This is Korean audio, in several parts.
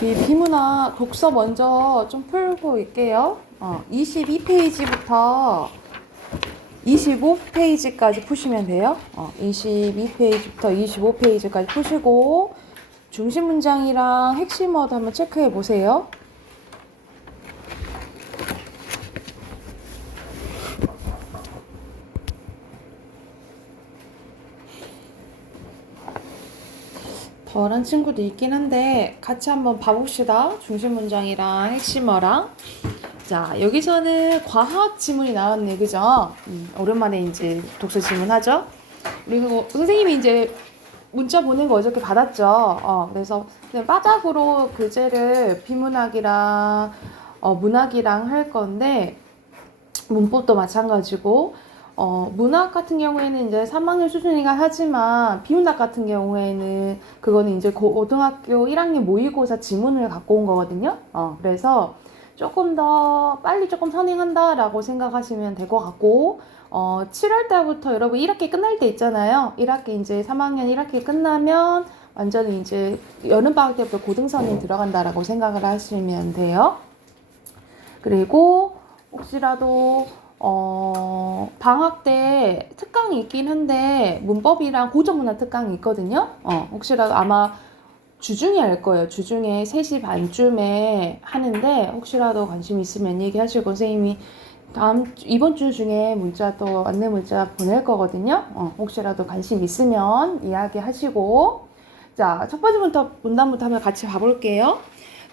이 비문학 독서 먼저 좀 풀고 있게요. 22페이지부터 25페이지까지 푸시면 돼요. 22페이지부터 25페이지까지 푸시고 중심 문장이랑 핵심 워드 한번 체크해 보세요. 덜한 친구도 있긴 한데 같이 한번 봐봅시다. 중심 문장이랑 핵심어랑. 자, 여기서는 과학 지문이 나왔네, 그죠? 오랜만에 이제 독서 지문 하죠. 그리고 선생님이 이제 문자 보낸 거 어저께 받았죠. 그래서 그냥 바닥으로 교재를 비문학이랑 문학이랑 할 건데 문법도 마찬가지고 문학 같은 경우에는 이제 3학년 수준이긴 하지만 비문학 같은 경우에는 그거는 이제 고등학교 1학년 모의고사 지문을 갖고 온 거거든요. 그래서 조금 더 빨리 조금 선행한다라고 생각하시면 될 것 같고 7월 달부터 여러분 1학기 끝날 때 있잖아요. 1학기 이제 3학년 1학기 끝나면 완전히 이제 여름방학 때부터 고등선행 들어간다라고 생각을 하시면 돼요. 그리고 혹시라도 방학 때 특강이 있긴 한데 문법이랑 고전문학 특강이 있거든요. 혹시라도 아마 주중에 할 거예요. 주중에 3시 반쯤에 하는데 혹시라도 관심 있으면 얘기하시고 선생님이 이번 주 중에 문자 또 안내 문자 보낼 거거든요. 혹시라도 관심 있으면 이야기하시고. 자, 첫 번째부터 문단부터 한번 같이 봐볼게요.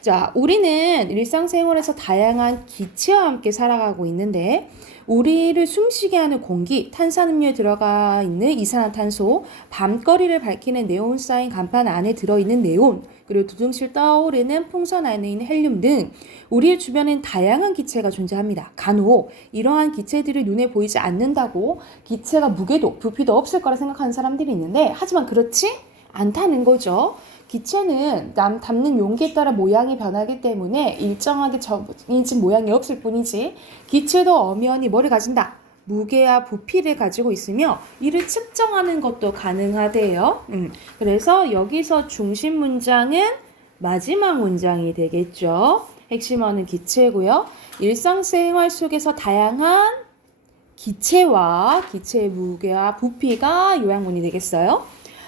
자, 우리는 일상생활에서 다양한 기체와 함께 살아가고 있는데 우리를 숨쉬게 하는 공기, 탄산음료에 들어가 있는 이산화탄소, 밤거리를 밝히는 네온 사인 간판 안에 들어있는 네온, 그리고 두둥실 떠오르는 풍선 안에 있는 헬륨 등 우리의 주변엔 다양한 기체가 존재합니다. 간혹 이러한 기체들이 눈에 보이지 않는다고 기체가 무게도 부피도 없을 거라 생각하는 사람들이 있는데 하지만 그렇지 않다는 거죠. 기체는 담는 용기에 따라 모양이 변하기 때문에 일정하게 정해진 모양이 없을 뿐이지 기체도 엄연히 뭐를 가진다? 무게와 부피를 가지고 있으며 이를 측정하는 것도 가능하대요. 그래서 여기서 중심 문장은 마지막 문장이 되겠죠. 핵심어는 기체고요. 일상생활 속에서 다양한 기체와 기체의 무게와 부피가 요약문이 되겠어요.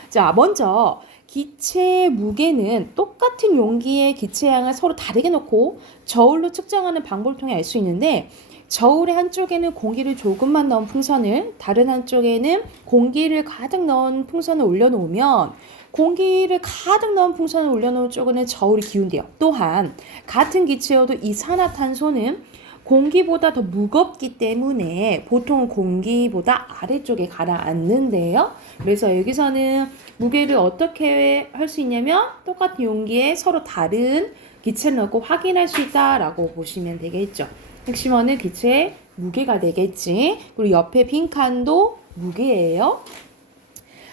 자, 먼저 기체의 무게는 똑같은 용기의 기체양을 서로 다르게 놓고 저울로 측정하는 방법을 통해 알 수 있는데 저울의 한쪽에는 공기를 조금만 넣은 풍선을 다른 한쪽에는 공기를 가득 넣은 풍선을 올려놓으면 공기를 가득 넣은 풍선을 올려놓은 쪽에는 저울이 기운대요. 또한 같은 기체여도 이산화탄소는 공기보다 더 무겁기 때문에 보통 공기보다 아래쪽에 가라앉는데요. 그래서 여기서는 무게를 어떻게 할 수 있냐면 똑같은 용기에 서로 다른 기체를 넣고 확인할 수 있다라고 보시면 되겠죠. 핵심어는 기체의 무게가 되겠지. 그리고 옆에 빈 칸도 무게예요.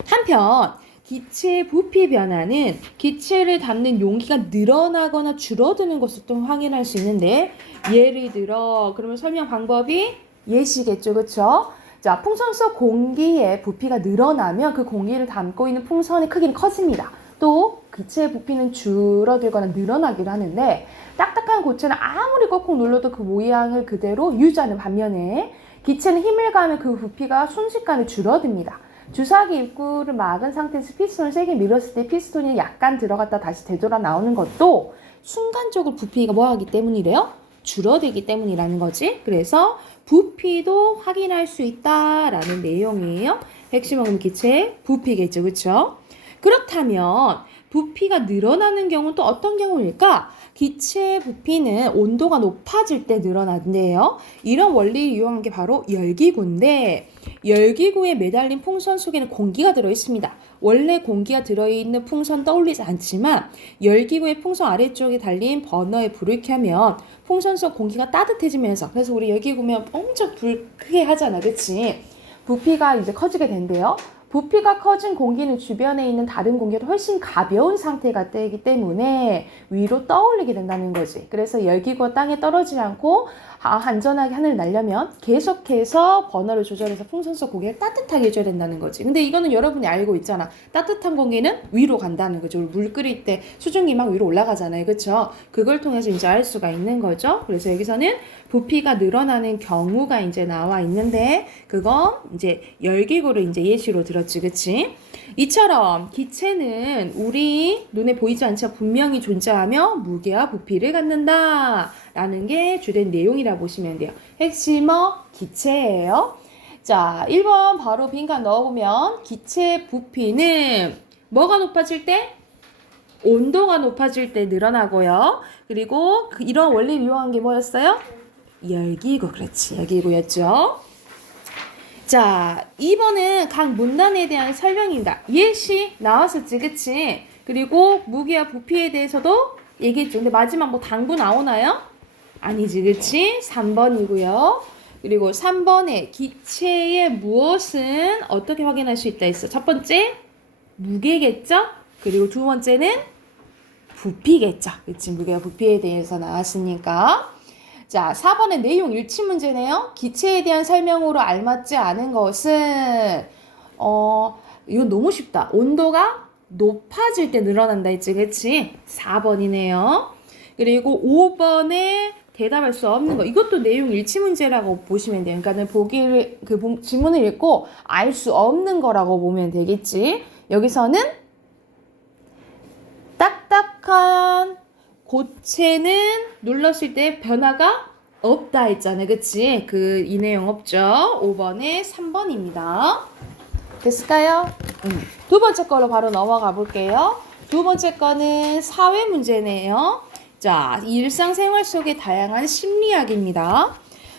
한편 기체의 부피 변화는 기체를 담는 용기가 늘어나거나 줄어드는 것을 또 확인할 수 있는데 예를 들어 그러면 설명 방법이 예시겠죠. 그렇죠? 자, 풍선 속 공기의 부피가 늘어나면 그 공기를 담고 있는 풍선의 크기는 커집니다. 또 기체의 부피는 줄어들거나 늘어나기도 하는데 딱딱한 고체는 아무리 꾹꾹 눌러도 그 모양을 그대로 유지하는 반면에 기체는 힘을 가하면 그 부피가 순식간에 줄어듭니다. 주사기 입구를 막은 상태에서 피스톤을 세게 밀었을 때 피스톤이 약간 들어갔다 다시 되돌아 나오는 것도 순간적으로 부피가 뭐하기 때문이래요? 줄어들기 때문이라는 거지. 그래서 부피도 확인할 수 있다라는 내용이에요. 핵심은 기체의 부피겠죠. 그렇죠? 그렇다면 부피가 늘어나는 경우는 또 어떤 경우일까? 기체의 부피는 온도가 높아질 때 늘어난대요. 이런 원리를 이용한 게 바로 열기구인데 열기구에 매달린 풍선 속에는 공기가 들어있습니다. 원래 공기가 들어있는 풍선 떠올리지 않지만 열기구의 풍선 아래쪽에 달린 버너에 불을 켜면 풍선 속 공기가 따뜻해지면서 그래서 우리 열기구면 엄청 불 크게 하잖아. 그치? 부피가 이제 커지게 된대요. 부피가 커진 공기는 주변에 있는 다른 공기보다 훨씬 가벼운 상태가 되기 때문에 위로 떠올리게 된다는 거지. 그래서 열기구가 땅에 떨어지지 않고 안전하게 하늘을 날려면 계속해서 버너를 조절해서 풍선 속 공기를 따뜻하게 해줘야 된다는 거지. 근데 이거는 여러분이 알고 있잖아. 따뜻한 공기는 위로 간다는 거죠. 물 끓일 때 수증기 막 위로 올라가잖아요. 그렇죠? 그걸 통해서 이제 알 수가 있는 거죠. 그래서 여기서는 부피가 늘어나는 경우가 이제 나와 있는데 그건 이제 열기구를 이제 예시로 들었지. 그치? 이처럼 기체는 우리 눈에 보이지 않지만 분명히 존재하며 무게와 부피를 갖는다 라는 게 주된 내용이라 보시면 돼요. 핵심어 기체예요. 자, 1번 바로 빈칸 넣어보면 기체 부피는 뭐가 높아질 때? 온도가 높아질 때 늘어나고요. 그리고 이런 원리를 이용한 게 뭐였어요? 열기구. 그렇지, 열기구였죠. 자, 2번은 각 문단에 대한 설명입니다. 예시 나왔었지, 그치? 그리고 무게와 부피에 대해서도 얘기했죠. 근데 마지막 뭐 당부 나오나요? 아니지, 그치? 3번이고요. 그리고 3번에 기체의 무엇은 어떻게 확인할 수 있다 했어? 첫 번째, 무게겠죠? 그리고 두 번째는 부피겠죠. 그치? 무게와 부피에 대해서 나왔으니까. 자, 4번의 내용 일치 문제네요. 기체에 대한 설명으로 알맞지 않은 것은 이건 너무 쉽다. 온도가 높아질 때 늘어난다 했지, 그치? 4번이네요. 그리고 5번에 대답할 수 없는 거. 이것도 내용 일치 문제라고 보시면 돼요. 그러니까는 지문을 읽고 알 수 없는 거라고 보면 되겠지. 여기서는 딱딱한 고체는 눌렀을 때 변화가 없다 했잖아요. 그치? 이 내용 없죠? 5번에 3번입니다. 됐을까요? 두 번째 거로 바로 넘어가 볼게요. 두 번째 거는 사회 문제네요. 자, 일상생활 속의 다양한 심리학입니다.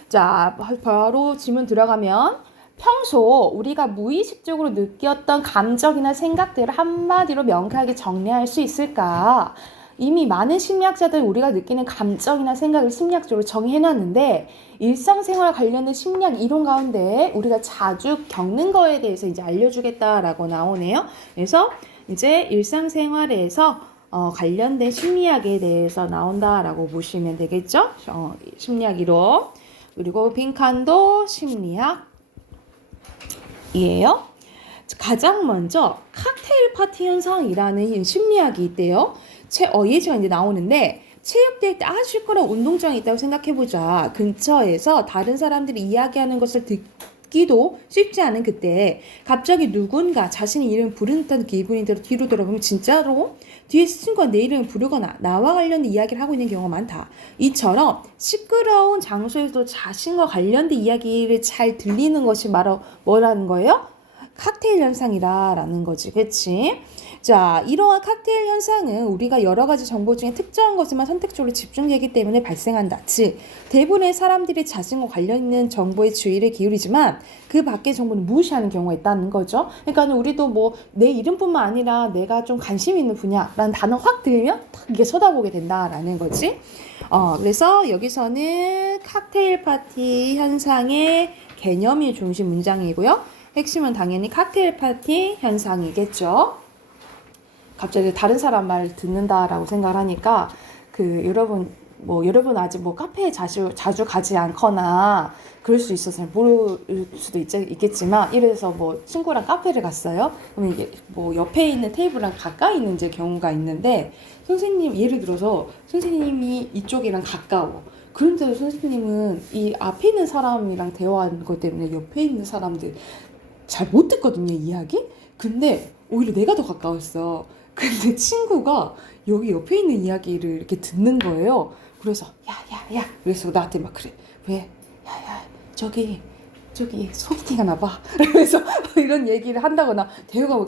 자, 바로 질문 들어가면 평소 우리가 무의식적으로 느꼈던 감정이나 생각들을 한마디로 명쾌하게 정리할 수 있을까? 이미 많은 심리학자들이 우리가 느끼는 감정이나 생각을 심리학적으로 정의해놨는데 일상생활 관련된 심리학 이론 가운데 우리가 자주 겪는 거에 대해서 이제 알려주겠다라고 나오네요. 그래서 이제 일상생활에서 관련된 심리학에 대해서 나온다라고 보시면 되겠죠. 심리학 이론. 그리고 빈칸도 심리학이에요. 가장 먼저 칵테일 파티 현상이라는 심리학이 있대요. 예시가 이제 나오는데 체육대회 때 아주 시끄러운 운동장이 있다고 생각해보자. 근처에서 다른 사람들이 이야기하는 것을 듣기도 쉽지 않은 그때 갑자기 누군가 자신의 이름을 부르는 듯한 기분이 들어 뒤로 돌아보면 진짜로 뒤에 친구가 내 이름을 부르거나 나와 관련된 이야기를 하고 있는 경우가 많다. 이처럼 시끄러운 장소에서도 자신과 관련된 이야기를 잘 들리는 것이 뭐라는 거예요? 칵테일 현상이라는 거지. 그치? 자, 이러한 칵테일 현상은 우리가 여러 가지 정보 중에 특정한 것에만 선택적으로 집중되기 때문에 발생한다. 즉, 대부분의 사람들이 자신과 관련 있는 정보에 주의를 기울이지만 그 밖의 정보는 무시하는 경우가 있다는 거죠. 그러니까 우리도 뭐 내 이름뿐만 아니라 내가 좀 관심 있는 분야라는 단어 확 들으면 딱 이게 쳐다보게 된다라는 거지. 그래서 여기서는 칵테일 파티 현상의 개념이 중심 문장이고요. 핵심은 당연히 칵테일 파티 현상이겠죠. 갑자기 다른 사람 말 듣는다라고 생각을 하니까 여러분 아직 카페에 자주 가지 않거나 그럴 수 있어서 모를 수도 있겠지만 이래서 친구랑 카페를 갔어요. 그러면 이게 옆에 있는 테이블이랑 가까이 있는 경우가 있는데 예를 들어서 선생님이 이쪽이랑 가까워. 그런데도 선생님은 이 앞에 있는 사람이랑 대화하는 것 때문에 옆에 있는 사람들 잘 못 듣거든요, 이야기? 근데 오히려 내가 더 가까웠어. 근데 친구가 여기 옆에 있는 이야기를 이렇게 듣는 거예요. 그래서 야 그래서 나한테 막 그래. 왜? 야 저기 소개팅 하나 봐. 그래서 이런 얘기를 한다거나 대화가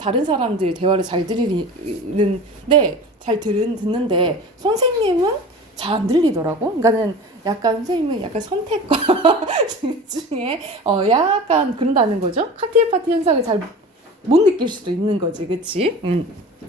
다른 사람들 대화를 잘 들리는데 듣는데 선생님은 잘 안 들리더라고. 그러니까는 약간 선생님은 약간 선택과 중에 약간 그런다는 거죠. 칵테일 파티 현상을 잘 못 느낄 수도 있는 거지, 그치?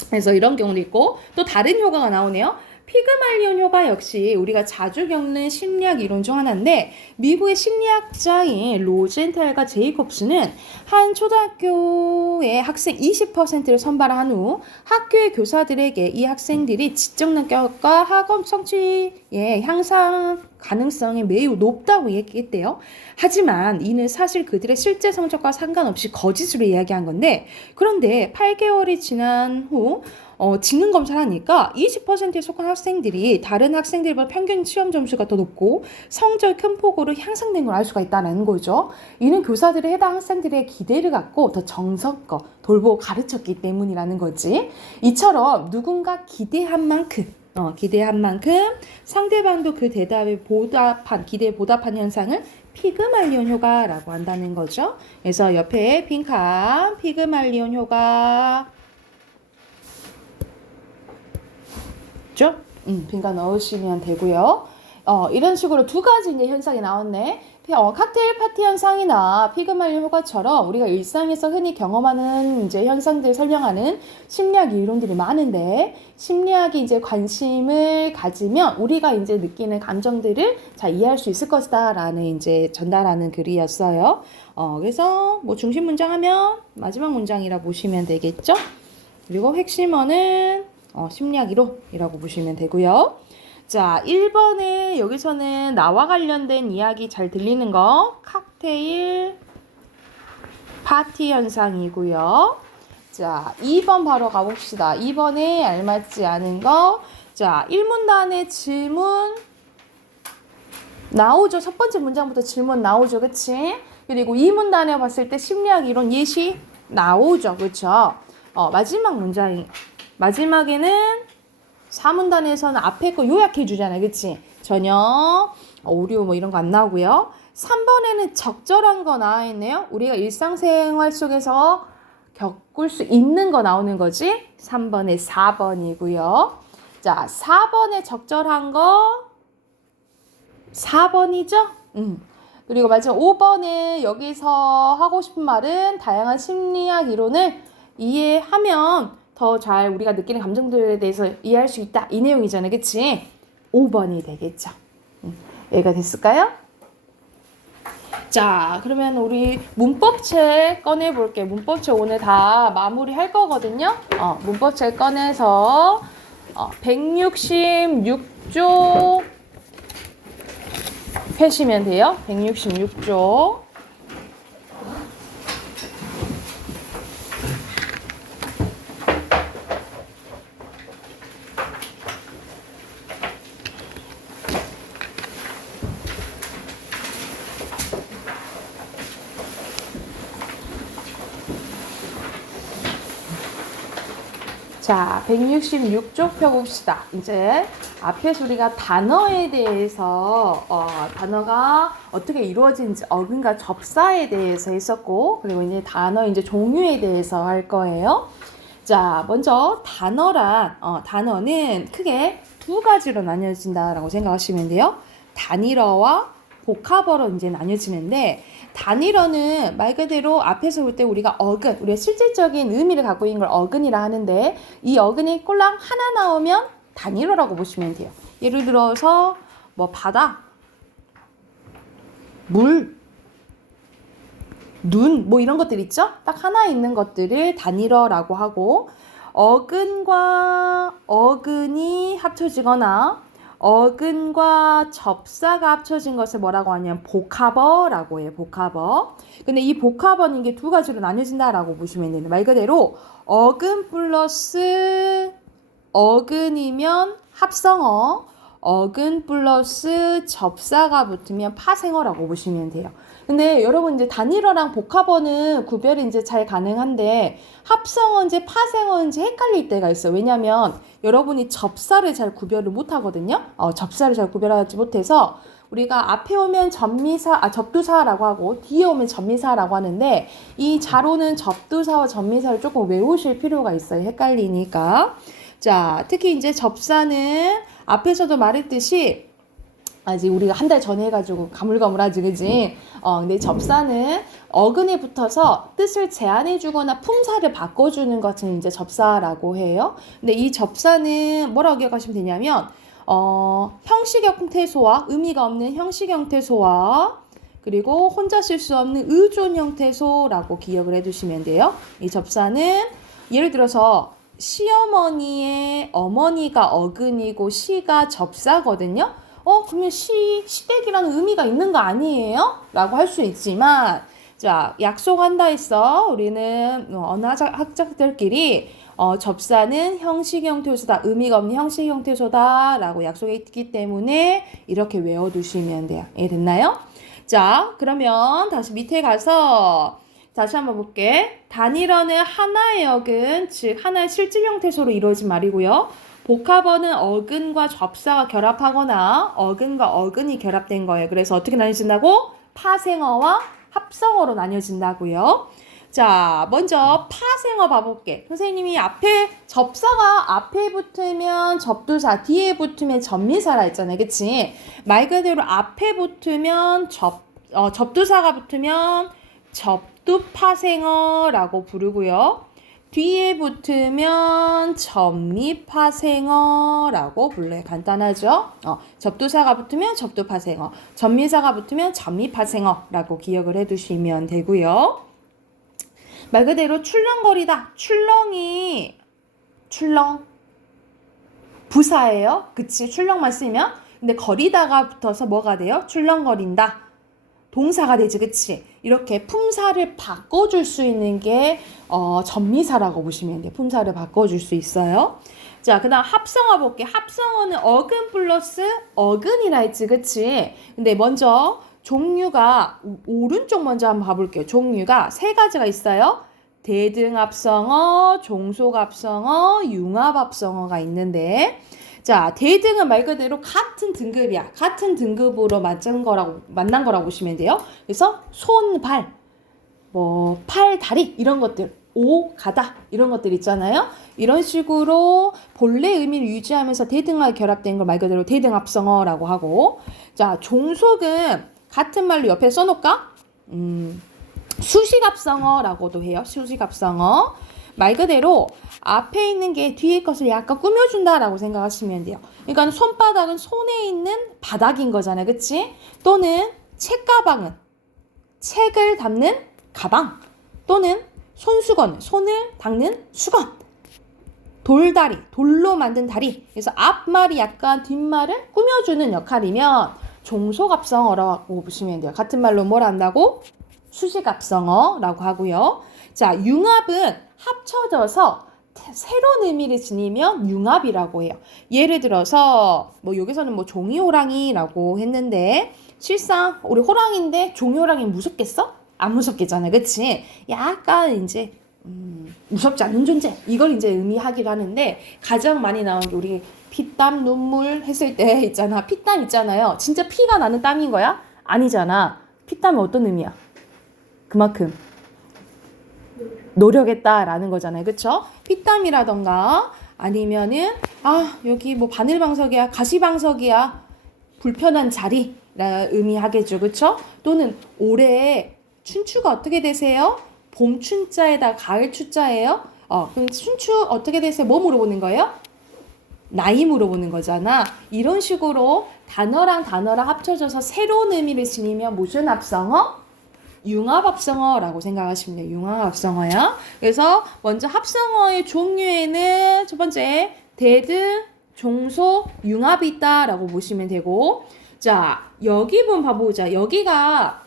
그래서 이런 경우도 있고 또 다른 효과가 나오네요. 피그말리온 효과 역시 우리가 자주 겪는 심리학 이론 중 하나인데 미국의 심리학자인 로젠탈과 제이콥스는 한 초등학교의 학생 20%를 선발한 후 학교의 교사들에게 이 학생들이 지적 능력과 학업 성취의 향상 가능성이 매우 높다고 얘기했대요. 하지만 이는 사실 그들의 실제 성적과 상관없이 거짓으로 이야기한 건데 그런데 8개월이 지난 후 직능 검사를 하니까 20%에 속한 학생들이 다른 학생들보다 평균 시험 점수가 더 높고 성적이 큰 폭으로 향상된 걸 알 수가 있다는 거죠. 이는 교사들이 해당 학생들의 기대를 갖고 더 정성껏 돌보고 가르쳤기 때문이라는 거지. 이처럼 누군가 기대한 만큼 상대방도 그 대답에 기대에 보답한 현상을 피그말리온 효과라고 한다는 거죠. 그래서 옆에 빈칸 피그말리온 효과 빈칸 넣으시면 되고요. 이런 식으로 두 가지 이제 현상이 나왔네. 칵테일 파티 현상이나 피그말리온 효과처럼 우리가 일상에서 흔히 경험하는 이제 현상들을 설명하는 심리학 이론들이 많은데 심리학이 이제 관심을 가지면 우리가 이제 느끼는 감정들을 잘 이해할 수 있을 것이다라는 이제 전달하는 글이었어요. 그래서 뭐 중심 문장 하면 마지막 문장이라 보시면 되겠죠. 그리고 핵심어는 심리학 이론이라고 보시면 되고요. 자, 1번에 여기서는 나와 관련된 이야기 잘 들리는 거 칵테일 파티 현상이고요. 자, 2번 바로 가봅시다. 2번에 알맞지 않은 거. 자, 1문단의 질문 나오죠. 첫 번째 문장부터 질문 나오죠. 그치? 그리고 2문단에 봤을 때 심리학 이론 예시 나오죠. 그쵸? 마지막 문장이 마지막에는 4문단에서는 앞에 거 요약해 주잖아요. 그치? 저녁, 오류 뭐 이런 거 안 나오고요. 3번에는 적절한 거 나와 있네요. 우리가 일상생활 속에서 겪을 수 있는 거 나오는 거지. 3번에 4번이고요. 자, 4번에 적절한 거 4번이죠? 그리고 마지막 5번에 여기서 하고 싶은 말은 다양한 심리학 이론을 이해하면 더 잘 우리가 느끼는 감정들에 대해서 이해할 수 있다. 이 내용이잖아요. 그치? 5번이 되겠죠. 여기가 됐을까요? 자, 그러면 우리 문법책 꺼내볼게요. 문법책 오늘 다 마무리할 거거든요. 문법책 꺼내서 166쪽 펴시면 돼요. 166쪽. 자, 166쪽 펴봅시다. 이제 앞에서 우리가 단어에 대해서 단어가 어떻게 이루어지는지 어근과 접사에 대해서 했었고 그리고 이제 단어 이제 종류에 대해서 할 거예요. 자, 먼저 단어는 크게 두 가지로 나뉘어진다라고 생각하시면 돼요. 단일어와 복합어로 이제 나뉘어지는데 단일어는 말 그대로 앞에서 볼 때 우리가 실질적인 의미를 갖고 있는 걸 어근이라 하는데 이 어근이 꼴랑 하나 나오면 단일어라고 보시면 돼요. 예를 들어서 뭐 바다, 물, 눈, 뭐 이런 것들 있죠? 딱 하나 있는 것들을 단일어라고 하고 어근과 어근이 합쳐지거나 어근과 접사가 합쳐진 것을 뭐라고 하냐면 복합어라고 해요. 복합어. 근데 이 복합어는 이게 두 가지로 나뉘어진다라고 보시면 돼요. 말 그대로 어근 플러스 어근이면 합성어, 어근 플러스 접사가 붙으면 파생어라고 보시면 돼요. 근데 여러분 이제 단일어랑 복합어는 구별이 이제 잘 가능한데 합성어인지 파생어인지 헷갈릴 때가 있어요. 왜냐면 여러분이 접사를 잘 구별을 못 하거든요. 접사를 잘 구별하지 못해서 우리가 앞에 오면 접두사라고 하고 뒤에 오면 전미사라고 하는데 이 자로는 접두사와 전미사를 조금 외우실 필요가 있어요. 헷갈리니까. 자, 특히 이제 접사는 앞에서도 말했듯이 아직 우리가 한 달 전에 해가지고 가물가물하지, 그지? 근데 접사는 어근에 붙어서 뜻을 제한해주거나 품사를 바꿔주는 것은 이제 접사라고 해요. 근데 이 접사는 뭐라고 기억하시면 되냐면, 형식 형태소와 의미가 없는 형식 형태소와 그리고 혼자 쓸 수 없는 의존 형태소라고 기억을 해두시면 돼요. 이 접사는 예를 들어서 시어머니의 어머니가 어근이고 시가 접사거든요. 그러면 시댁이라는 의미가 있는 거 아니에요? 라고 할 수 있지만, 자, 약속한다 했어. 우리는 언어학자들끼리 접사는 형식 형태소다. 의미가 없는 형식 형태소다. 라고 약속했기 때문에 이렇게 외워두시면 돼요. 이해됐나요? 자, 그러면 다시 밑에 가서 다시 한번 볼게. 단일어는 하나의 어근, 즉 하나의 실질 형태소로 이루어진 말이고요. 복합어는 어근과 접사가 결합하거나 어근과 어근이 결합된 거예요. 그래서 어떻게 나뉘어진다고? 파생어와 합성어로 나뉘어진다고요. 자, 먼저 파생어 봐볼게. 선생님이 접사가 앞에 붙으면 접두사, 뒤에 붙으면 접미사라 했잖아요. 그치? 말 그대로 앞에 붙으면 접두사가 붙으면 접두파생어라고 부르고요. 뒤에 붙으면 접미파생어라고 불러요. 간단하죠? 접두사가 붙으면 접두파생어, 접미사가 붙으면 접미파생어라고 기억을 해두시면 되고요. 말 그대로 출렁거리다. 출렁 부사예요. 그치? 출렁만 쓰면. 근데 거리다가 붙어서 뭐가 돼요? 출렁거린다. 동사가 되지, 그치? 이렇게 품사를 바꿔줄 수 있는 게 접미사라고 보시면 돼요. 품사를 바꿔줄 수 있어요. 자, 그 다음 합성어 볼게. 합성어는 어근 플러스 어근이라 했지, 그치? 근데 먼저 종류가 오른쪽 먼저 한번 봐볼게요. 종류가 세 가지가 있어요. 대등합성어, 종속합성어, 융합합성어가 있는데, 자, 대등은 말 그대로 같은 등급이야. 같은 등급으로 만난 거라고 보시면 돼요. 그래서 손, 발, 팔, 다리 이런 것들, 가다 이런 것들 있잖아요. 이런 식으로 본래 의미를 유지하면서 대등하게 결합된 걸 말 그대로 대등합성어라고 하고, 자, 종속은 같은 말로 옆에 써놓을까? 수식합성어라고도 해요. 수식합성어. 말 그대로 앞에 있는 게 뒤에 것을 약간 꾸며준다라고 생각하시면 돼요. 그러니까 손바닥은 손에 있는 바닥인 거잖아요. 그치? 또는 책가방은 책을 담는 가방. 또는 손수건, 손을 닦는 수건. 돌다리, 돌로 만든 다리. 그래서 앞말이 약간 뒷말을 꾸며주는 역할이면 종속합성어라고 보시면 돼요. 같은 말로 뭘 한다고? 수식합성어라고 하고요. 자, 융합은 합쳐져서 새로운 의미를 지니면 융합이라고 해요. 예를 들어서 여기서는 종이 호랑이라고 했는데 실상 우리 호랑이인데 종이 호랑이 무섭겠어? 안 무섭겠잖아, 그치? 약간 이제 무섭지 않는 존재 이걸 이제 의미하기로 하는데 가장 많이 나온 게 우리 피땀 눈물 했을 때 있잖아. 피땀 있잖아요. 진짜 피가 나는 땀인 거야? 아니잖아. 피땀이 어떤 의미야? 그만큼 노력했다라는 거잖아요. 그쵸? 피땀이라던가 아니면은 여기 바늘방석이야, 가시방석이야, 불편한 자리라 의미하겠죠. 그쵸? 또는 올해 춘추가 어떻게 되세요? 봄 춘자에다 가을 추자예요? 그럼 춘추 어떻게 되세요? 뭐 물어보는 거예요? 나이 물어보는 거잖아. 이런 식으로 단어랑 합쳐져서 새로운 의미를 지니면 무슨 합성어? 융합합성어라고 생각하시면 돼요. 융합합성어야. 그래서 먼저 합성어의 종류에는 첫 번째 대등, 종속, 융합이 있다라고 보시면 되고, 자, 여기 부분 봐보자. 여기가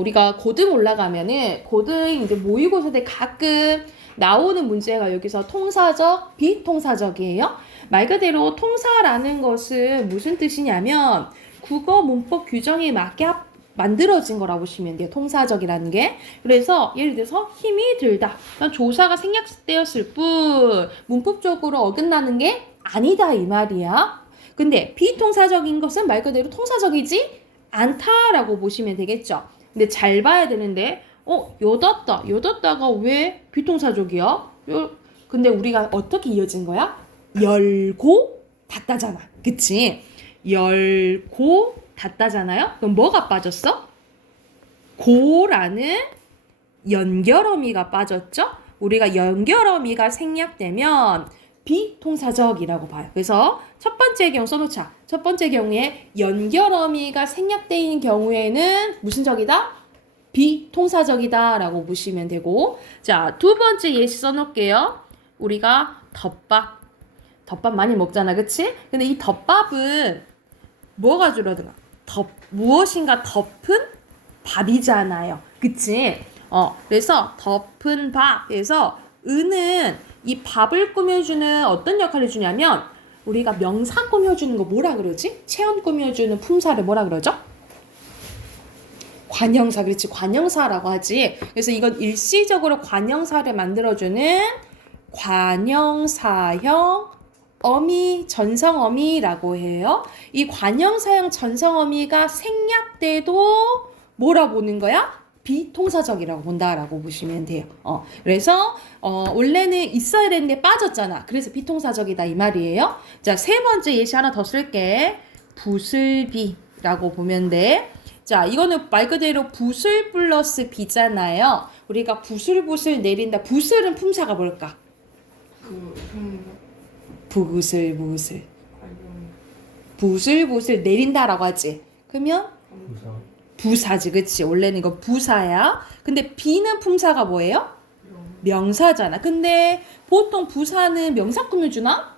우리가 고등 올라가면은 고등 이제 모의고사 때 가끔 나오는 문제가 여기서 통사적, 비통사적이에요. 말 그대로 통사라는 것은 무슨 뜻이냐면 국어 문법 규정에 맞게 만들어진 거라고 보시면 돼요. 통사적이라는 게. 그래서 예를 들어서 힘이 들다. 조사가 생략되었을 뿐 문법적으로 어긋나는 게 아니다 이 말이야. 근데 비통사적인 것은 말 그대로 통사적이지 않다라고 보시면 되겠죠. 근데 잘 봐야 되는데 여닫다가 왜 비통사적이야? 근데 우리가 어떻게 이어진 거야? 열고 닫다잖아. 그치? 열고 닫다잖아요. 그럼 뭐가 빠졌어? 고라는 연결어미가 빠졌죠? 우리가 연결어미가 생략되면 비동사적이라고 봐요. 그래서 첫 번째 경우 써놓자. 첫 번째 경우에 연결어미가 생략되어 있는 경우에는 무슨 적이다? 비동사적이다 라고 보시면 되고, 자, 두 번째 예시 써놓을게요. 우리가 덮밥 많이 먹잖아, 그치? 근데 이 덮밥은 뭐가 줄어든가? 무엇인가 덮은 밥이잖아요, 그치? 그래서 덮은 밥에서 은은 이 밥을 꾸며주는 어떤 역할을 주냐면, 우리가 명사 꾸며주는 거 뭐라 그러지? 체온 꾸며주는 품사를 뭐라 그러죠? 관형사, 그렇지, 관형사라고 하지. 그래서 이건 일시적으로 관형사를 만들어주는 관형사형 어미, 전성어미라고 해요. 이 관형사형 전성어미가 생략돼도 뭐라 보는 거야? 비동사적이라고 본다라고 보시면 돼요. 그래서 원래는 있어야 되는데 빠졌잖아. 그래서 비동사적이다 이 말이에요. 자, 세 번째 예시 하나 더 쓸게. 부슬비라고 보면 돼. 자, 이거는 말 그대로 부슬 플러스 비잖아요. 우리가 부슬부슬 내린다. 부슬은 품사가 뭘까? 부슬부슬. 부슬부슬 내린다라고 하지. 그러면 부사지, 그치? 원래는 이거 부사야. 근데 비는 품사가 뭐예요? 명사잖아. 근데 보통 부사는 명사 꾸며주나?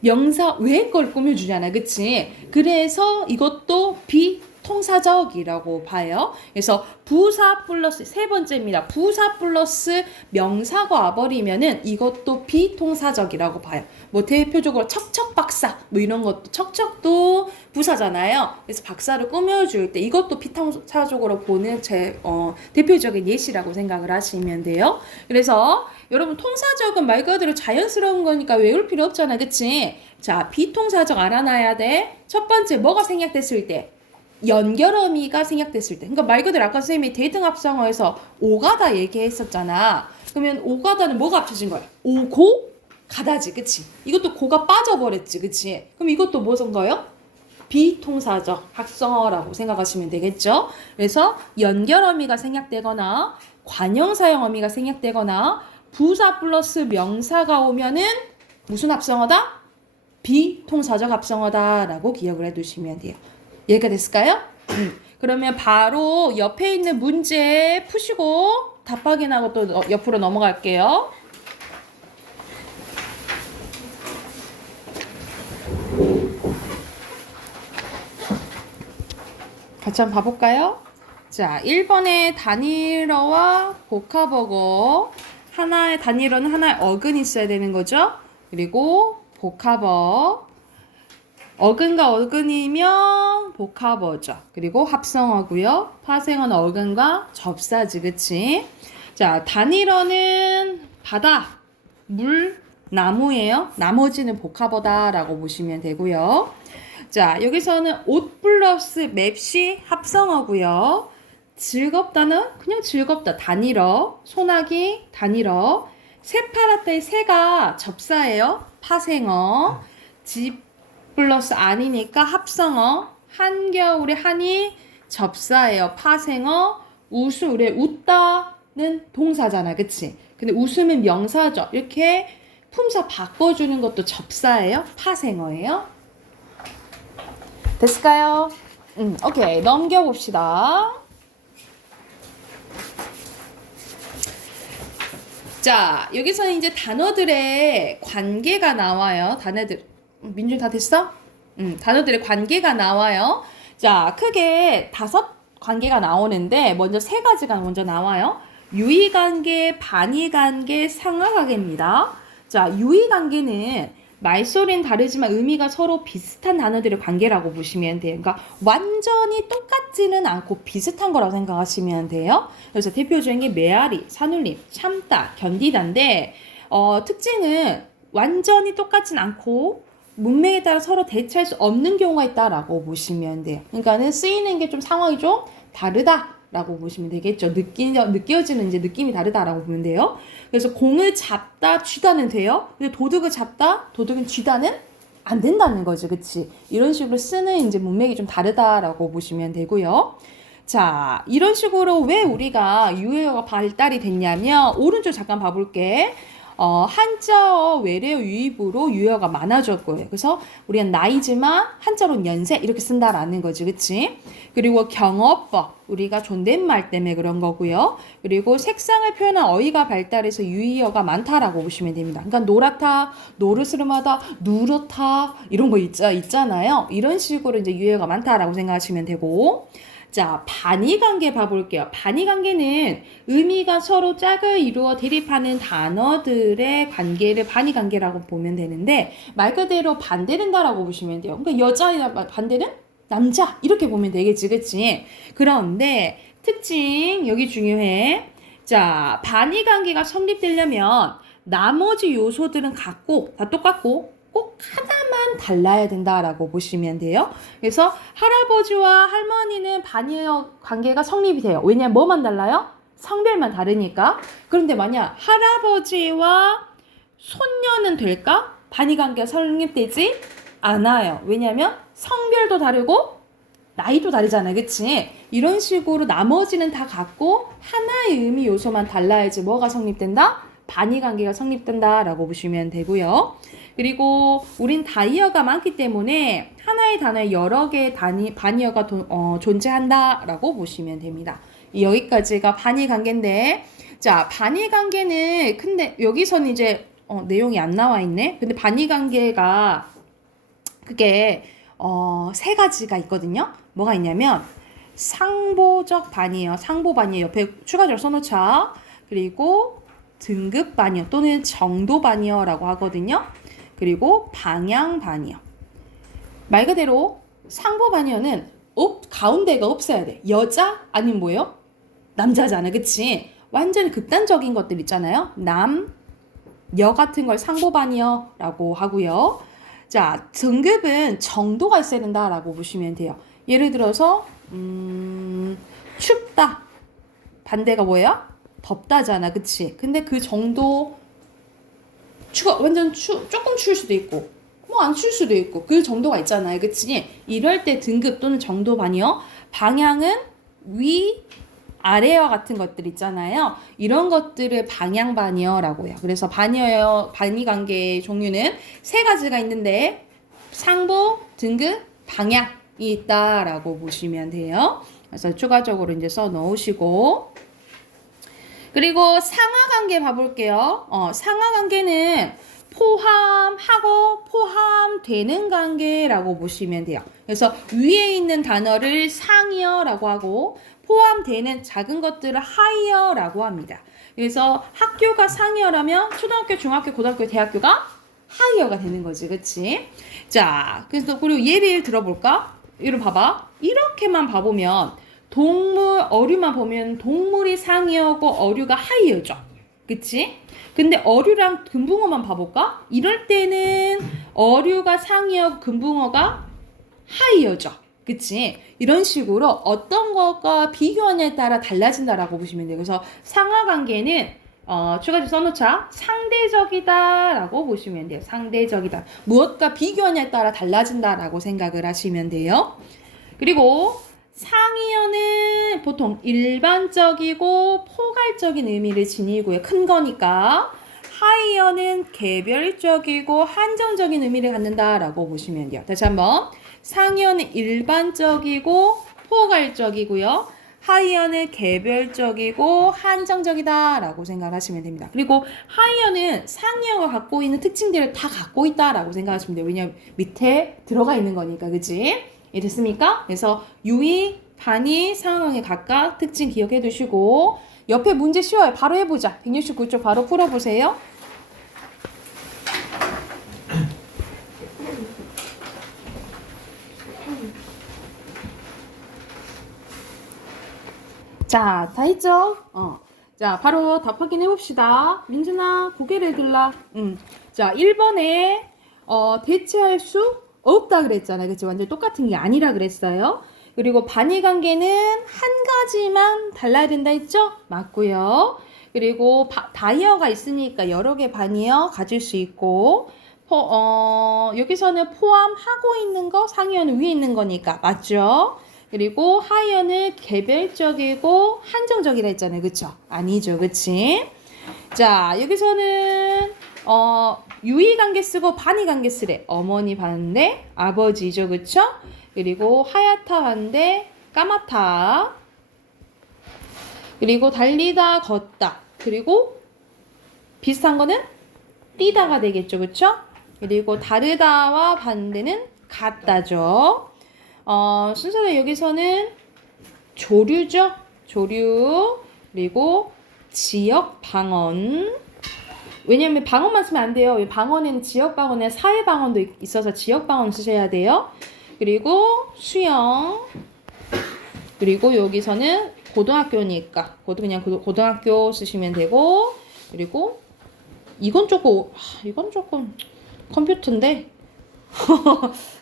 명사 외의 걸 꾸며주잖아, 그치? 그래서 이것도 비동사적이라고 봐요. 그래서 부사 플러스, 세 번째입니다. 부사 플러스 명사가 와버리면은 이것도 비동사적이라고 봐요. 뭐 대표적으로 척척박사 뭐 이런 것도, 척척도 부사잖아요. 그래서 박사를 꾸며줄 때 이것도 비동사적으로 보는 대표적인 예시라고 생각을 하시면 돼요. 그래서 여러분, 통사적은 말 그대로 자연스러운 거니까 외울 필요 없잖아, 그치? 자, 비통사적 알아놔야 돼. 첫 번째, 뭐가 생략됐을 때? 연결어미가 생략됐을 때. 그러니까 말 그대로 아까 선생님이 대등합성어에서 오가다 얘기했었잖아. 그러면 오가다는 뭐가 합쳐진 거야? 오고 가다지, 그치? 이것도 고가 빠져버렸지, 그치? 그럼 이것도 무슨 거예요? 비통사적 합성어라고 생각하시면 되겠죠? 그래서 연결어미가 생략되거나 관형사형 어미가 생략되거나 부사 플러스 명사가 오면은 무슨 합성어다? 비통사적 합성어다라고 기억을 해두시면 돼요. 이해가 됐을까요? 그러면 바로 옆에 있는 문제 푸시고 답 확인하고 또 옆으로 넘어갈게요. 같이 한번 봐볼까요? 자, 1번에 단일어와 복합어고, 하나의 단일어는 하나의 어근이 있어야 되는 거죠. 그리고 복합어, 어근과 어근이면 복합어죠. 그리고 합성어고요. 파생어는 어근과 접사지, 그치? 자, 단일어는 바다, 물, 나무예요. 나머지는 복합어다라고 보시면 되고요. 자, 여기서는 옷 플러스 맵시 합성어고요. 즐겁다는 그냥 즐겁다, 단일어. 소나기, 단일어. 새파랗다의 새가 접사예요. 파생어. 집 플러스 아니니까 합성어. 한겨울의 한이 접사예요. 파생어. 웃으래, 웃다는 동사잖아, 그치? 근데 웃으면 명사죠. 이렇게 품사 바꿔주는 것도 접사예요. 파생어예요. 됐을까요? 오케이. 넘겨봅시다. 자, 여기서는 이제 단어들의 관계가 나와요. 민준 다 됐어? 단어들의 관계가 나와요. 자, 크게 5 관계가 나오는데, 먼저 3가지가 먼저 나와요. 유의관계, 반의관계, 상하관계입니다. 자, 유의관계는 말소리는 다르지만 의미가 서로 비슷한 단어들의 관계라고 보시면 돼요. 그러니까 완전히 똑같지는 않고 비슷한 거라고 생각하시면 돼요. 그래서 대표적인 게 메아리, 산울림, 참다, 견디다인데 특징은 완전히 똑같진 않고 문맥에 따라 서로 대체할 수 없는 경우가 있다라고 보시면 돼요. 그러니까는 쓰이는 게 좀 상황이 좀 다르다라고 보시면 되겠죠. 느껴지는 이제 느낌이 다르다라고 보면 돼요. 그래서 공을 잡다, 쥐다는 돼요. 근데 도둑을 잡다, 도둑은 쥐다는 안 된다는 거죠, 그치? 이런 식으로 쓰는 이제 문맥이 좀 다르다라고 보시면 되고요. 자, 이런 식으로 왜 우리가 유해어가 발달이 됐냐면 오른쪽 잠깐 봐볼게. 한자어 외래어 유입으로 유효가 많아졌고요. 그래서 우리는 나이지만 한자로는 연세 이렇게 쓴다라는 거지, 그치? 그리고 경어법, 우리가 존댓말 때문에 그런 거고요. 그리고 색상을 표현한 어휘가 발달해서 유의어가 많다라고 보시면 됩니다. 그러니까 노랗다, 노르스름하다, 누렇다 이런 거 있잖아요. 이런 식으로 이제 유의어가 많다라고 생각하시면 되고. 자, 반의관계 봐볼게요. 반의관계는 의미가 서로 짝을 이루어 대립하는 단어들의 관계를 반의관계라고 보면 되는데 말 그대로 반대된다라고 보시면 돼요. 그러니까 여자나 반대는 남자 이렇게 보면 되겠지, 그치? 그런데 특징 여기 중요해. 자, 반의관계가 성립되려면 나머지 요소들은 같고 다 똑같고 꼭 하나만 달라야 된다라고 보시면 돼요. 그래서 할아버지와 할머니는 반의어 관계가 성립이 돼요. 왜냐면 뭐만 달라요? 성별만 다르니까. 그런데 만약 할아버지와 손녀는 될까? 반의 관계가 성립되지 않아요. 왜냐면 성별도 다르고 나이도 다르잖아요. 그치? 이런 식으로 나머지는 다 같고 하나의 의미 요소만 달라야지 뭐가 성립된다? 반의 관계가 성립된다라고 보시면 되고요. 그리고 우린 다이어가 많기 때문에 하나의 단어에 여러 개의 반의어가 존재한다라고 보시면 됩니다. 여기까지가 반의 관계인데, 자, 반의 관계는 근데 여기서는 이제 내용이 안 나와 있네. 근데 반의 관계가 그게 세 가지가 있거든요. 뭐가 있냐면 상보적 반의어, 상보 반의어 옆에 추가적으로 써놓자. 그리고 등급 반의어 또는 정도 반의어라고 하거든요. 그리고 방향 반의어. 말 그대로 상보 반의어는 가운데가 없어야 돼. 여자 아니면 뭐예요? 남자잖아, 그치? 완전히 극단적인 것들 있잖아요. 남, 여 같은 걸 상보 반의어라고 하고요. 자, 등급은 정도가 있어야 된다라고 보시면 돼요. 예를 들어서 춥다. 반대가 뭐예요? 덥다잖아, 그치? 근데 그 정도 완전 조금 추울 수도 있고 뭐 안 추울 수도 있고 그 정도가 있잖아요, 그치? 이럴 때 등급 또는 정도 반의어, 방향은 위, 아래와 같은 것들 있잖아요. 이런 것들을 방향 반의어라고 해요. 그래서 반의 관계의 종류는 세 가지가 있는데 상보, 등급, 방향이 있다라고 보시면 돼요. 그래서 추가적으로 이제 써 넣으시고, 그리고 상하관계 봐볼게요. 상하관계는 포함하고 포함되는 관계라고 보시면 돼요. 그래서 위에 있는 단어를 상이어라고 하고 포함되는 작은 것들을 하이어라고 합니다. 그래서 학교가 상이어라면 초등학교, 중학교, 고등학교, 대학교가 하이어가 되는 거지, 그치? 자, 그래서 그리고 예를 들어볼까? 이를 봐봐. 이렇게만 봐보면 어류만 보면 동물이 상이어고 어류가 하이어죠. 그치? 근데 어류랑 금붕어만 봐볼까? 이럴 때는 어류가 상이어, 금붕어가 하이어죠. 그치? 이런 식으로 어떤 것과 비교하냐에 따라 달라진다라고 보시면 돼요. 그래서 상하관계는 추가적으로 써놓자. 상대적이다라고 보시면 돼요. 상대적이다. 무엇과 비교하냐에 따라 달라진다라고 생각을 하시면 돼요. 그리고 상이어는 보통 일반적이고 포괄적인 의미를 지니고요. 큰 거니까. 하이어는 개별적이고 한정적인 의미를 갖는다라고 보시면 돼요. 다시 한번. 상이어는 일반적이고 포괄적이고요. 하이어는 개별적이고 한정적이다라고 생각하시면 됩니다. 그리고 하이어는 상이어가 갖고 있는 특징들을 다 갖고 있다라고 생각하시면 돼요. 왜냐면 밑에 들어가 있는 거니까, 그치? 됐습니까? 그래서 유의, 반의, 상황에 각각 특징 기억해 두시고 옆에 문제 쉬워요. 바로 해보자. 169쪽 바로 풀어보세요. 자, 다 했죠? 자, 바로 답 확인해 봅시다. 민준아, 고개를 들라. 자, 1번에 대체할 수 없다 그랬잖아요. 그치? 완전 똑같은 게 아니라 그랬어요. 그리고 반의 관계는 한 가지만 달라야 된다 했죠? 맞고요. 그리고 다이어가 있으니까 여러 개 반이어 가질 수 있고 여기서는 포함하고 있는 거, 상이어는 위에 있는 거니까 맞죠? 그리고 하이어는 개별적이고 한정적이라 했잖아요. 그쵸? 아니죠. 그치? 자, 여기서는 유의관계 쓰고 반의관계 쓰래. 어머니 반대, 아버지죠, 그쵸? 그리고 하얗다 반대, 까맣다. 그리고 달리다, 걷다. 그리고 비슷한 거는 뛰다가 되겠죠, 그쵸? 그리고 다르다와 반대는 같다죠. 순서는 여기서는 조류죠. 조류. 그리고 지역 방언. 왜냐면 방언만 쓰면 안 돼요. 방언에는 지역 방언에 사회 방언도 있어서 지역 방언 쓰셔야 돼요. 그리고 수영. 그리고 여기서는 고등학교니까 그냥 고등학교 쓰시면 되고, 그리고 이건 조금 컴퓨터인데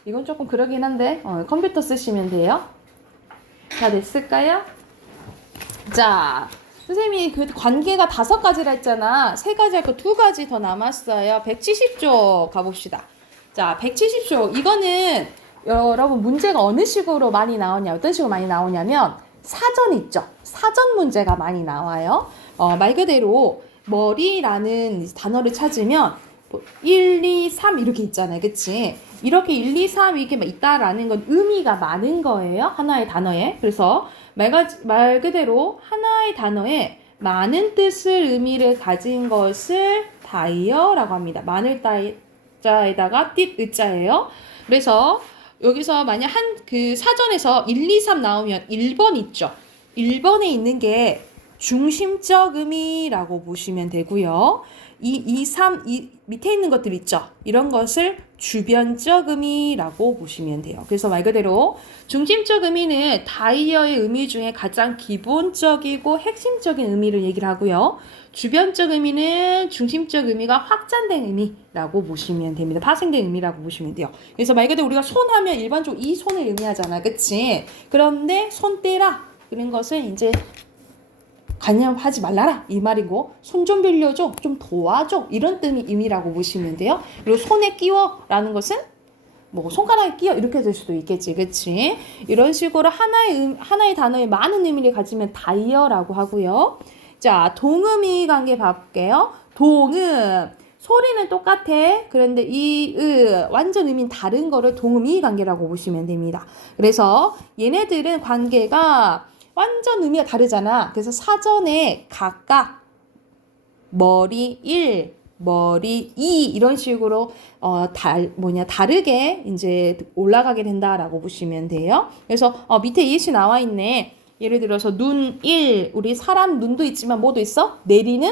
이건 조금 그러긴 한데 컴퓨터 쓰시면 돼요. 다 됐을까요? 자, 선생님이 그 관계가 5가지라 했잖아. 3가지 할 거 2가지 더 남았어요. 170쪽 가봅시다. 자, 170쪽. 이거는 여러분 문제가 어느 식으로 많이 나오냐, 어떤 식으로 많이 나오냐면 사전 있죠. 사전 문제가 많이 나와요. 말 그대로 머리라는 단어를 찾으면 1, 2, 3 이렇게 있잖아요. 그치? 이렇게 1, 2, 3 이렇게 있다라는 건 의미가 많은 거예요. 하나의 단어에. 그래서 말 그대로 하나의 단어에 많은 뜻을 의미를 가진 것을 다이어라고 합니다. 많을 자에다가 띠 의자예요. 그래서 여기서 만약 그 사전에서 1, 2, 3 나오면 1번 있죠. 1번에 있는 게 중심적 의미라고 보시면 되고요. 2, 3, 밑에 있는 것들 있죠. 이런 것을 주변적 의미라고 보시면 돼요. 그래서 말 그대로 중심적 의미는 다이어의 의미 중에 가장 기본적이고 핵심적인 의미를 얘기를 하고요. 주변적 의미는 중심적 의미가 확장된 의미라고 보시면 됩니다. 파생된 의미라고 보시면 돼요. 그래서 말 그대로 우리가 손 하면 일반적으로 이 손을 의미하잖아. 그치? 그런데 손 떼라. 그런 것은 이제 관념하지 말라라 이 말이고, 손 좀 빌려줘, 좀 도와줘, 이런 의미라고 보시면 돼요. 그리고 손에 끼워 라는 것은 뭐 손가락에 끼워 이렇게 될 수도 있겠지. 그치? 이런 식으로 하나의 단어에 많은 의미를 가지면 다이어라고 하고요. 자, 동음이 관계 볼게요. 동음 소리는 똑같아. 그런데 완전 의미는 다른 거를 동음이 관계라고 보시면 됩니다. 그래서 얘네들은 관계가 완전 의미가 다르잖아. 그래서 사전에 각각 머리 1, 머리 2 이런 식으로 다르게 이제 올라가게 된다라고 보시면 돼요. 그래서 밑에 예시 나와 있네. 예를 들어서 눈 1, 우리 사람 눈도 있지만 뭐도 있어? 내리는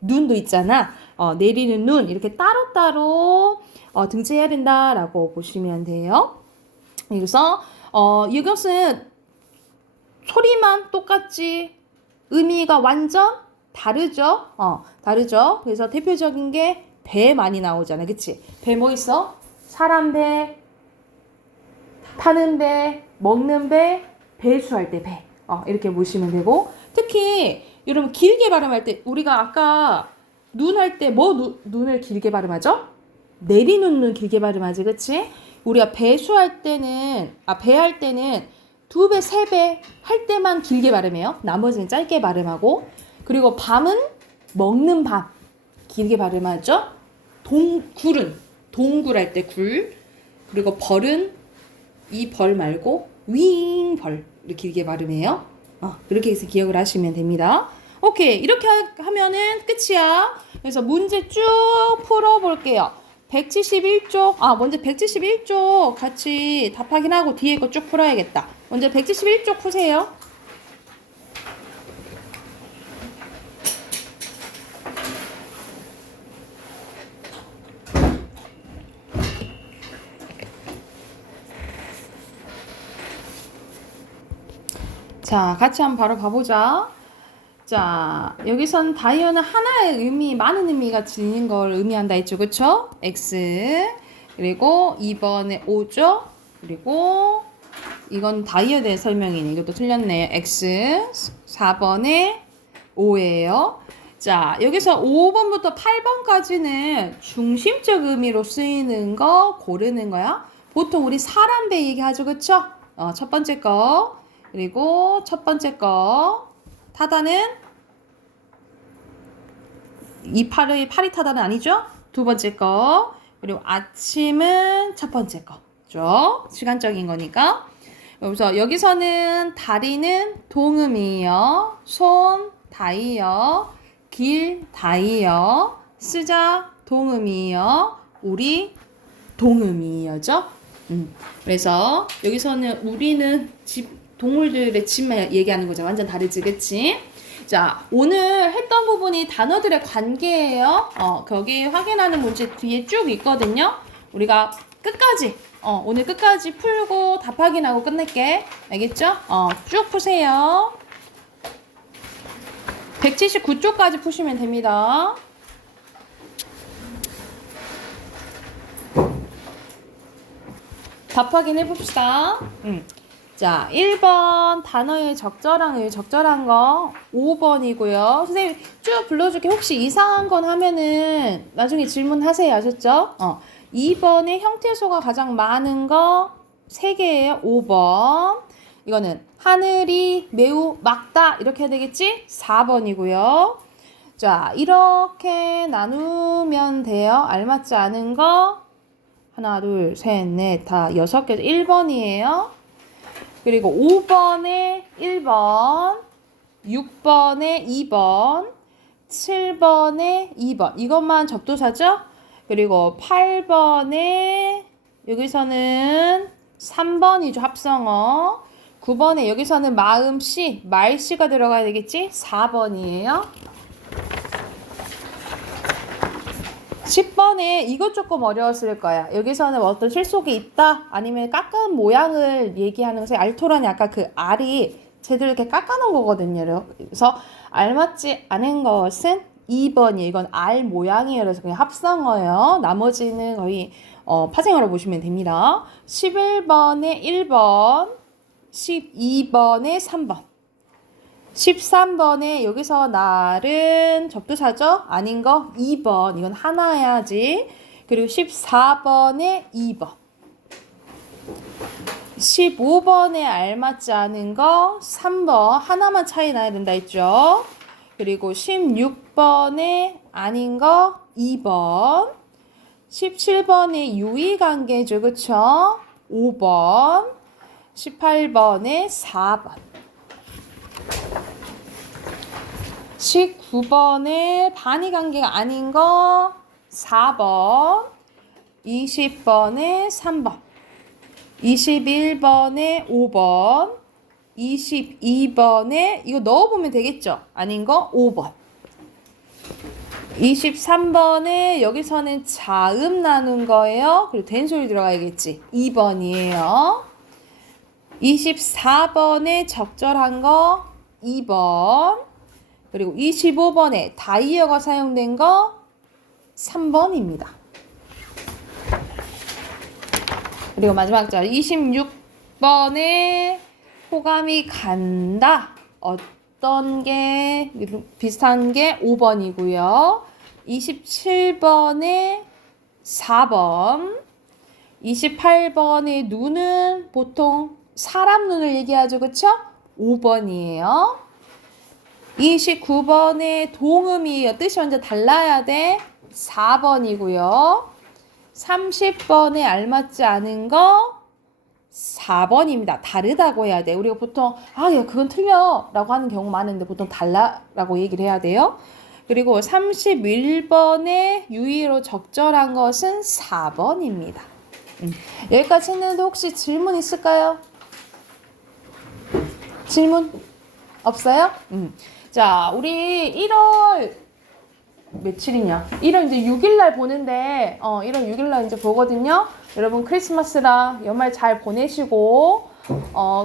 눈도 있잖아. 내리는 눈 이렇게 따로따로 등재해야 된다라고 보시면 돼요. 그래서 이것은 소리만 똑같지 의미가 완전 다르죠. 다르죠. 그래서 대표적인 게 배 많이 나오잖아. 그치? 배 뭐 있어? 사람 배, 타는 배, 먹는 배, 배수할 때 배. 이렇게 보시면 되고, 특히 여러분 길게 발음할 때 우리가 아까 눈 할 때 눈을 길게 발음하죠? 내리는 눈 길게 발음하지. 그치? 우리가 배수할 때는 배 할 때는 2배, 3배 할 때만 길게 발음해요. 나머지는 짧게 발음하고. 그리고 밤은 먹는 밤 길게 발음하죠. 굴은 동굴 할 때 굴. 그리고 벌은 이 벌 말고 윙 벌 이렇게 길게 발음해요. 그렇게 해서 기억을 하시면 됩니다. 오케이, 이렇게 하면은 끝이야. 그래서 문제 쭉 풀어볼게요. 171쪽, 먼저 171쪽 같이 답 확인하고 뒤에 거 쭉 풀어야겠다. 먼저 171쪽 푸세요. 자, 같이 한번 바로 봐보자. 자, 여기선 다이어는 하나의 의미, 많은 의미가 지닌 걸 의미한다 했죠. 그쵸? X. 그리고 2번에 O죠. 그리고 이건 다이어에 대한 설명이네. 이것도 틀렸네요. X. 4번에 O예요. 자, 여기서 5번부터 8번까지는 중심적 의미로 쓰이는 거 고르는 거야. 보통 우리 사람 배 얘기하죠. 그쵸? 첫 번째 거. 그리고 첫 번째 거. 타다는 이 팔이 타다는 아니죠? 두 번째 거. 그리고 아침은 첫 번째 거죠. 시간적인 거니까. 그래서 여기서는 다리는 동음이에요. 손, 다이어. 길, 다이어. 쓰자, 동음이에요. 우리, 동음이어죠. 그래서 여기서는 우리는 동물들의 집만 얘기하는 거죠. 완전 다르지, 그치? 자, 오늘 했던 부분이 단어들의 관계예요. 거기 확인하는 문제 뒤에 쭉 있거든요. 우리가 끝까지, 오늘 끝까지 풀고 답 확인하고 끝낼게. 알겠죠? 쭉 푸세요. 179쪽까지 푸시면 됩니다. 답 확인해 봅시다. 자, 1번 단어의 적절한 거 5번이고요. 선생님 쭉 불러줄게. 혹시 이상한 건 하면은 나중에 질문하세요. 아셨죠? 2번의 형태소가 가장 많은 거 3개예요. 5번. 이거는 하늘이 매우 맑다 이렇게 해야 되겠지? 4번이고요. 자, 이렇게 나누면 돼요. 알맞지 않은 거 하나, 둘, 셋, 넷, 다 6개, 1번이에요. 그리고 5번에 1번, 6번에 2번, 7번에 2번. 이것만 접두사죠? 그리고 8번에 여기서는 3번이죠. 합성어. 9번에 여기서는 마음씨, 말씨가 들어가야 되겠지? 4번이에요. 10번에 이거 조금 어려웠을 거야. 여기서는 어떤 실속이 있다? 아니면 깎은 모양을 얘기하는 것에 알토란이 아까 그 알이 제대로 이렇게 깎아놓은 거거든요. 그래서 알맞지 않은 것은 2번이에요. 이건 알 모양이에요. 그래서 그냥 합성어예요. 나머지는 거의 파생어로 보시면 됩니다. 11번에 1번, 12번에 3번. 13번에 여기서 날은 접두사죠? 아닌 거 2번. 이건 하나 해야지. 그리고 14번에 2번. 15번에 알맞지 않은 거 3번. 하나만 차이 나야 된다 했죠? 그리고 16번에 아닌 거 2번. 17번에 유의관계죠. 그쵸? 5번. 18번에 4번. 19번에 반의관계가 아닌 거 4번, 20번에 3번, 21번에 5번, 22번에 이거 넣어보면 되겠죠? 아닌 거 5번. 23번에 여기서는 자음 나눈 거예요. 그리고 된소리 들어가야겠지. 2번이에요. 24번에 적절한 거 2번. 그리고 25번에 다이어가 사용된 거 3번입니다. 그리고 마지막 자 26번에 호감이 간다. 어떤 게 비슷한 게 5번이고요. 27번에 4번. 28번의 눈은 보통 사람 눈을 얘기하죠. 그쵸? 5번이에요. 29번에 동음이에요. 뜻이 완전 달라야 돼. 4번이고요. 30번에 알맞지 않은 거 4번입니다. 다르다고 해야 돼. 우리가 보통 야 그건 틀려 라고 하는 경우 많은데 보통 달라라고 얘기를 해야 돼요. 그리고 31번에 유의로 적절한 것은 4번입니다. 여기까지 했는데 혹시 질문 있을까요? 질문? 없어요? 자, 우리 1월 며칠이냐? 1월 이제 6일날 보는데, 1월 6일날 이제 보거든요. 여러분 크리스마스라 연말 잘 보내시고,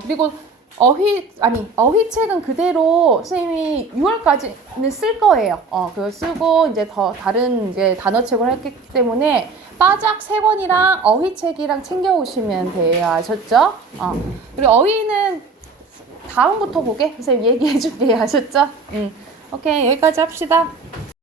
그리고 어휘책은 그대로 선생님이 6월까지는 쓸 거예요. 그거 쓰고 이제 더 다른 이제 단어책을 했기 때문에 빠작 3권이랑 어휘책이랑 챙겨오시면 돼요. 아셨죠? 그리고 어휘는 다음부터 보게 선생님 얘기해 줄게요. 아셨죠? 오케이, 여기까지 합시다.